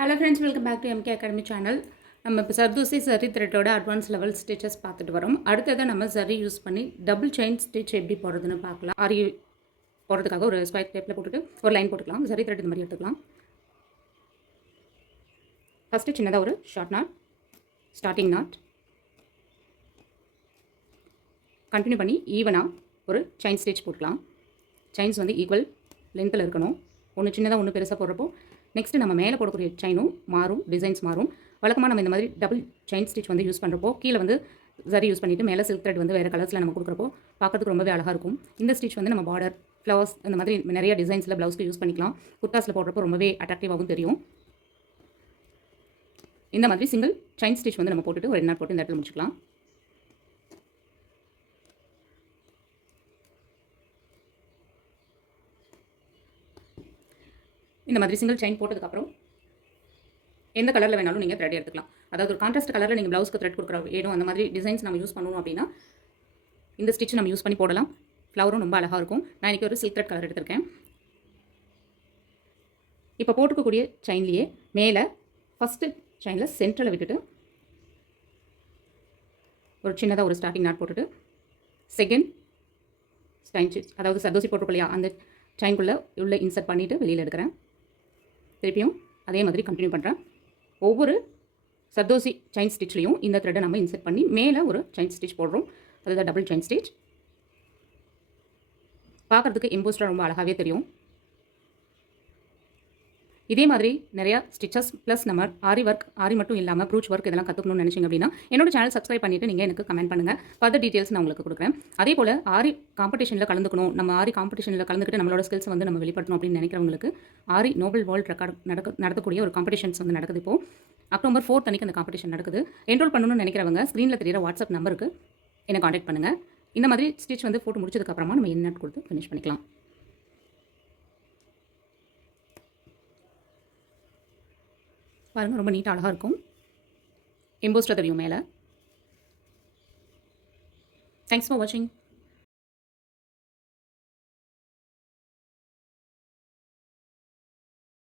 Hello friends, welcome back to MK academy channel. நம்ம இப்போ சர்தூசி சரி த்ரெட்டோட அட்வான்ஸ் லெவல் ஸ்டிச்சஸ் பார்த்துட்டு வரோம். அடுத்ததை நம்ம சரி யூஸ் பண்ணி டபுள் செயின் ஸ்டிச் எப்படி போடுறதுன்னு பார்க்கலாம். ஆரி போடுறதுக்காக ஒரு ஸ்கொயர் டேப்பில் போட்டுட்டு ஒரு லைன் போட்டுக்கலாம். சரி த்ரெட் இந்த மாதிரி எடுத்துக்கலாம். ஃபஸ்ட்டு சின்னதாக ஒரு short not, starting not, continue பண்ணி ஈவனாக ஒரு செயின் ஸ்டிச் போட்டுக்கலாம். செயின்ஸ் வந்து ஈக்குவல் லென்த்தில் இருக்கணும். ஒன்று சின்னதாக ஒன்று பெருசாக போடுறப்போ நெக்ஸ்ட்டு நம்ம மேலே போடக்கூடிய செயினும் மாறும், டிசைன்ஸ் மாறும். வழக்கமாக நம்ம இந்த மாதிரி டபுள் செயின் ஸ்டிச் வந்து யூஸ் பண்ணுறப்போ கீழே வந்து சரி யூஸ் பண்ணிவிட்டு மேலே சில்க் த்ரெட் வந்து வேறு கலர்ஸில் நம்ம கொடுக்குறப்போ பார்க்கறதுக்கு ரொம்பவே அழகாக இருக்கும். இந்த ஸ்டிச் வந்து நம்ம பார்டர், ஃப்ளவர்ஸ் இந்த மாதிரி நிறைய டிசைன்ஸில் ப்ளவுஸ்க்கு யூஸ் பண்ணிக்கலாம். குர்தாஸில் போடுறப்போ ரொம்பவே அட்ராக்டிவாகவும் தெரியும். இந்த மாதிரி சிங்கிள் செயின் ஸ்டிச் வந்து நம்ம போட்டுட்டு ஒரு நாட் போட்டு இந்த இடத்துல முடிச்சுக்கலாம். இந்த மாதிரி சிங்கிள் செயின் போட்டதுக்கப்புறம் எந்த கலரில் வேணாலும் நீங்கள் த்ரெட் எடுத்துக்கலாம். அதாவது ஒரு கான்ட்ராஸ்ட் கலரில் நீங்கள் ப்ளவுஸ்க்கு த்ரெட் கொடுக்குற ஏடும் அந்த மாதிரி டிசைன்ஸ் நம்ம யூஸ் பண்ணணும் அப்படின்னா இந்த ஸ்டிச் நம்ம யூஸ் பண்ணி போடலாம். ஃப்ளவரும் ரொம்ப அழகாக இருக்கும். நான் இன்றைக்கி ஒரு சில்க் த்ரெட் கலர் எடுத்திருக்கேன். இப்போ போட்டுக்கக்கூடிய செயின்லேயே மேலே ஃபஸ்ட்டு செயினில் சென்டரில் விட்டுட்டு ஒரு சின்னதாக ஒரு ஸ்டார்டிங் நாட் போட்டுட்டு செகண்ட் செயின் ஸ்டிச், அதாவது சர்தோசி போட்டிருக்கோம் இல்லையா, அந்த செயின்குள்ளே உள்ளே இன்சர்ட் பண்ணிவிட்டு வெளியில் எடுக்கிறேன். திருப்பியும் அதே மாதிரி கண்டினியூ பண்ணுறேன். ஒவ்வொரு சர்தோசி செயின் ஸ்டிச்லேயும் இந்த த்ரெட்டை நம்ம இன்சர்ட் பண்ணி மேலே ஒரு செயின் ஸ்டிச் போடுறோம். அதுதான் டபுள் செயின் ஸ்டிச். பார்க்குறதுக்கு எம்போஸ்டாக ரொம்ப அழகாகவே தெரியும். இதே மாதிரி நிறையா ஸ்டிச்சஸ் ப்ளஸ் நம்ம ஆரி ஒர்க், ஆரி மட்டும் இல்லாமல் ப்ரூச் ஒர்க் இதெல்லாம் கற்றுக்கணும்னு நினச்சிங்க அப்படின்னா என்னோட சேனல் சப்ஸ்கிரைப் பண்ணிவிட்டு நீங்கள் எனக்கு கமெண்ட் பண்ணுங்கள். ஃபர்தர் டீட்டெயில்ஸ் நான் உங்களுக்கு கொடுக்குறேன். அதே போல் ஆரி காம்படிஷனில் கலந்துக்கணும், நம்ம ஆரி காம்படிஷனில் கலந்துக்கிட்டு நம்மளோட ஸ்கில்ஸ் வந்து நம்ம வெளிப்படுத்தணும் அப்படின்னு நினைக்கிறவங்களுக்கு ஆரி நோபல் வேர்ல்ட் ரெக்கார்ட் நடக்கக்கூடிய ஒரு காம்படிஷன்ஸ் வந்து நடக்குது. இப்போது October 4 அன்றைக்கி அந்த காம்படிஷன் நடக்குது. என்ரோல் பண்ணணும்னு நினைக்கிறவங்க ஸ்க்ரீனில் தெரியிற வாட்ஸ்அப் நம்பருக்கு என்னை காண்டாக்ட் பண்ணுங்கள். இந்த மாதிரி ஸ்டிச் வந்து போட்டு முடிச்சதுக்கப்புறமா நம்ம என்ன கொடுத்து ஃபினிஷ் பண்ணிக்கலாம். பாருங்கள், ரொம்ப நீட்டாக அழகாக இருக்கும். எம்போஸ்டாக தெரியும் மேலே. தேங்க்ஸ் ஃபார் வாட்சிங்.